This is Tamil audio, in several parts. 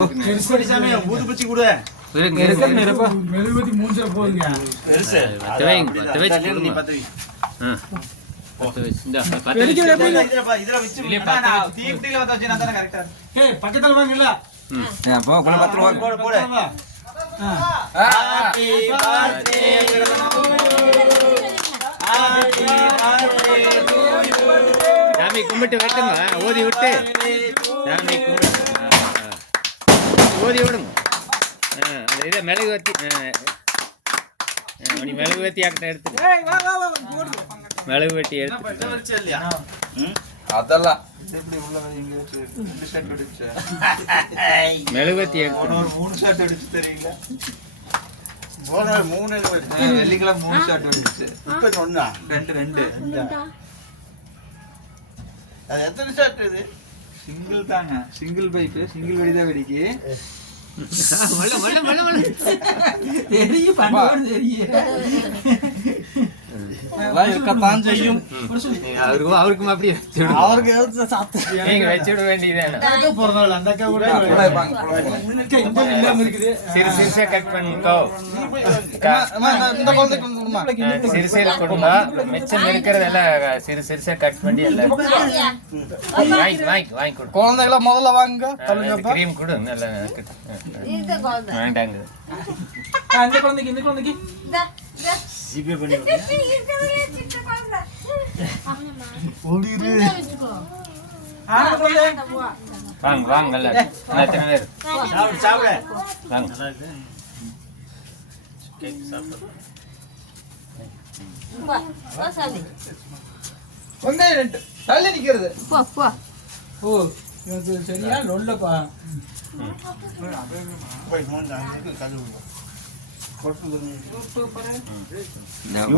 ஊதுபத்தி கூட மெழுகுபத்தி மூஞ்ச போகுங்க பெருசு நீ பத்து பக்கத்துல வாங்கல சாமி கும்பிட்டு வெட்டுங்க ஓதி விட்டு சாமி கும்பிட்டு ஓதி விடுங்க அந்த இதை மெழுகுவத்தி மெழுகுவத்தி ஆக்கிட்ட எடுத்து மெழுகுவத்தி எடுத்து அதெல்லாம் மெழுகுவத்தி எடுத்து 3 ஷாட் அடிச்சு தெரியல மூணு வெள்ளிக்கிழமை 3 ஷாட் அடிச்சு இப்ப சொன்னா ரெண்டு அது எத்தனை ஷாட் இது சிங்கிள் தாங்க சிங்கிள் பைப்பு சிங்கிள் வெடிதான் வெடிக்கு அவருக்கும் அப்படியே வச்சுட வேண்டியது சிறு சிறுசா கட் பண்ணிக்கோ சிறுசையில கொடுங்க மிச்சம் இருக்கிறதெல்லாம் சிறு சிறுசா கட் பண்ணி எல்லாம் வாங்கி கொடு குழந்தைகளை முதல்ல வாங்க கிரீம் கொடு நல்லா வேண்டாங்க இந்த குழந்தைக்கு ஜிபே பண்ணி வாங்க எத்தனை பேர் சாப்பிட வாங்க தள்ளி நிக்கிறது ஓ சரியா லொல்லப்பா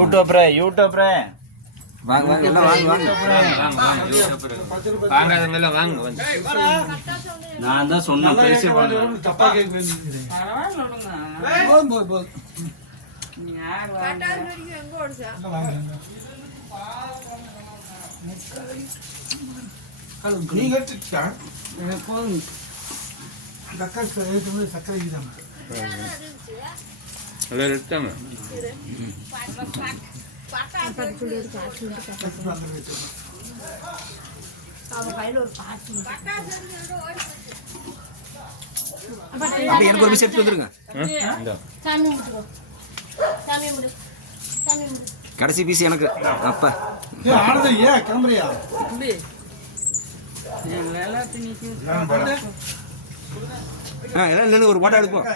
யூடியூப்ரே வாங்க வாங்காதவங்கெல்லாம் வாங்க வந்து நான் தான் சொன்னேன் பேசி தப்பா சக்கரை எல்லாரும் எடுத்தாங்க எனக்கு ஒரு விஷயம் வந்துருங்க கடைசி பீஸ் எனக்கு அப்ப கிளம்புறியா எல்லாம் ஒரு ஓட்டா எடுப்போம்